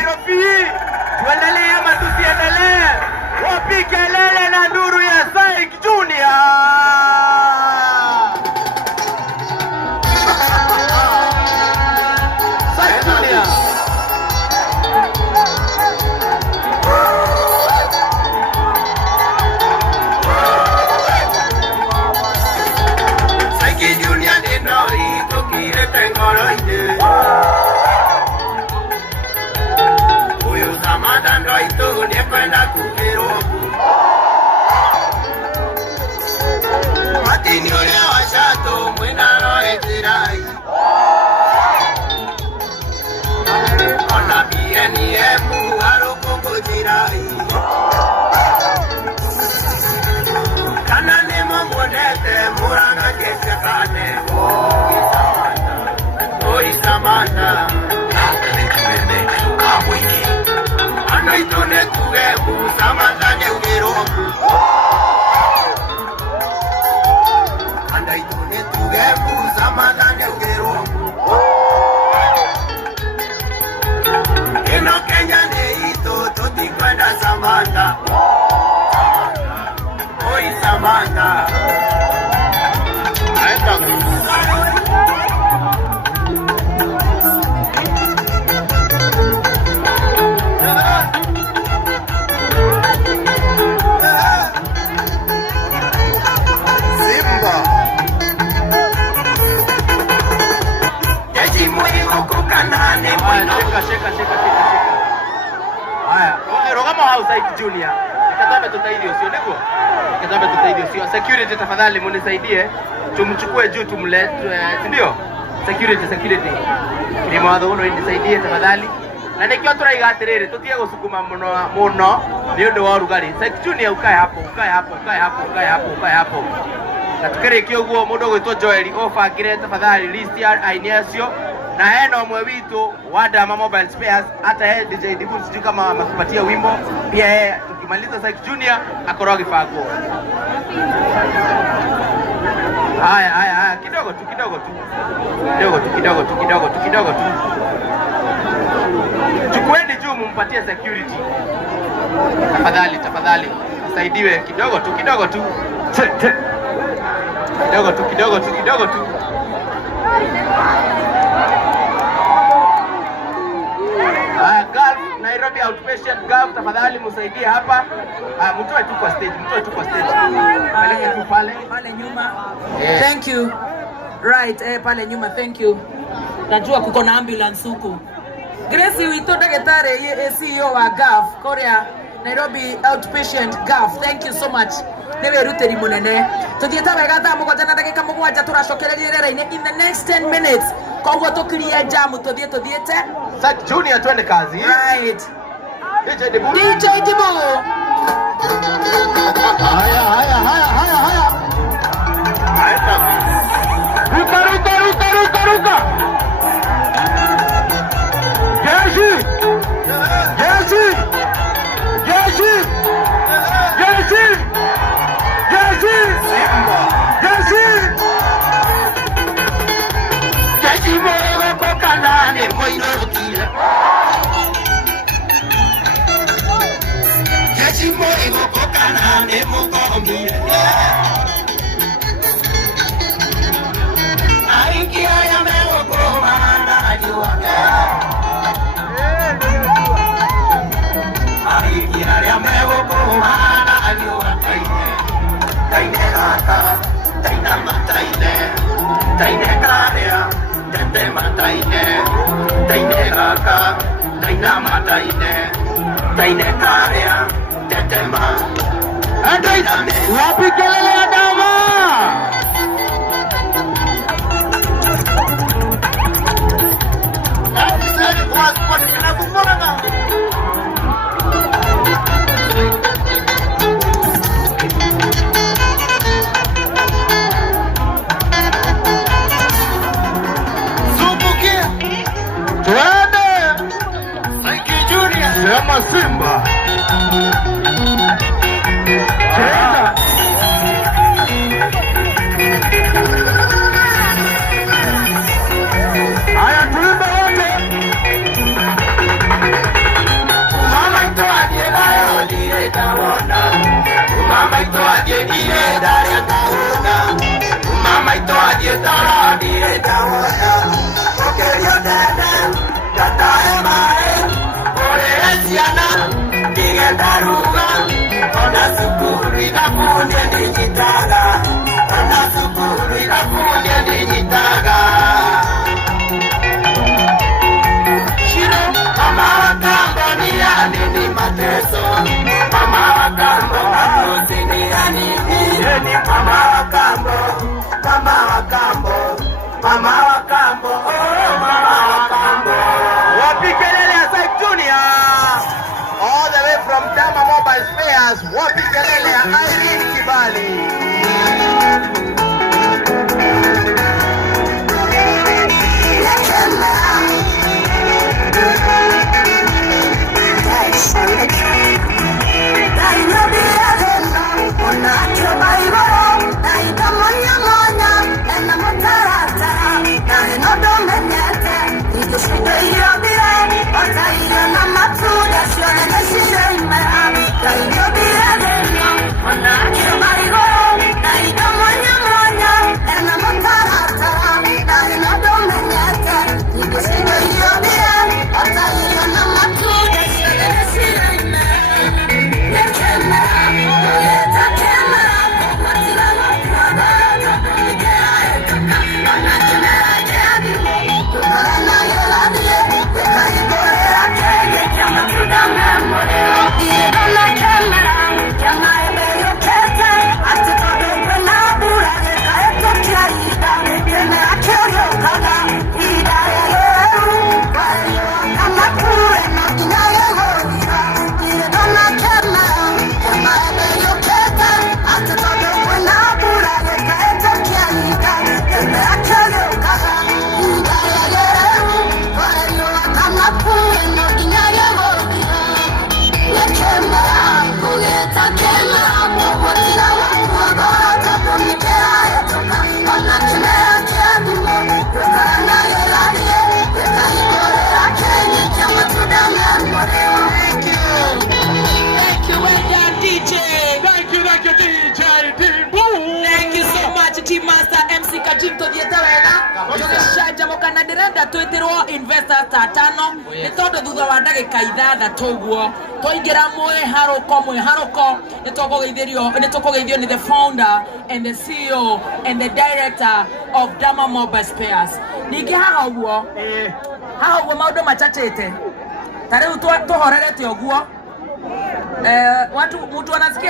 Nairobi. Tuendelee ama tusiendelee? Wapi kelele na nduru ya Saik Junior? Junior. Nikatambe tutaidio sio ndiko? Nikatambe tutaidio sio. Security tafadhali munisaidie. Tumchukue juu tumlete, ndio? Security. Kilimo wadho uno nisaidie tafadhali. Na nikiwa turaigatirire tutie gusukuma muno ni undu wa rugari. Saik Junior ukae hapo. Na tukirekio guo mundu gwitwo Joel ofangire tafadhali list ya aini acio. Na eno mwe witu Wadama Mobile Spares hata DJ Dibu sijui kama amekupatia wimbo pia tukimaliza Saik Junior akoroa kifago. Haya kidogo tu. Chukueni juu mumpatie security. Tafadhali. Saidiwe kidogo tu. Kidogo tu. Gulf Nairobi outpatient Gulf tafadhali msaidie hapa. Mtoe tu kwa stage. Peleke tu pale nyuma. Thank you. Right, pale nyuma, thank you. Najua kuko na ambulance huko. Grace wito daktari CEO wa Gulf Korea Nairobi outpatient Gulf. Thank you so much. Newe ruteri munene. Tuthieta wega tha mugwanja na ndagika mugwanja turacokereria rera-ini in the next 10 minutes. Koguo tukiria jamu tuthiete. Saik Junior twende kazi. Right. DJ Dibu. Haya. Ruka. Jeshi. Wapi kelele ya Dama? Sema Simba. Cheza. Haya tuimbe wote. Spears. Wapi kelele ya Irene Kibali? Twitiro investors tatano ni tondu thutha wa ndagika ithathatũ guo twaingira mwiharuko nitukugeithio ni the founder and the CEO and the director of Dama Mobile Spares. Ningi haha uguo maundu machachite tariu tuhorerete uguo watu mtu anasikia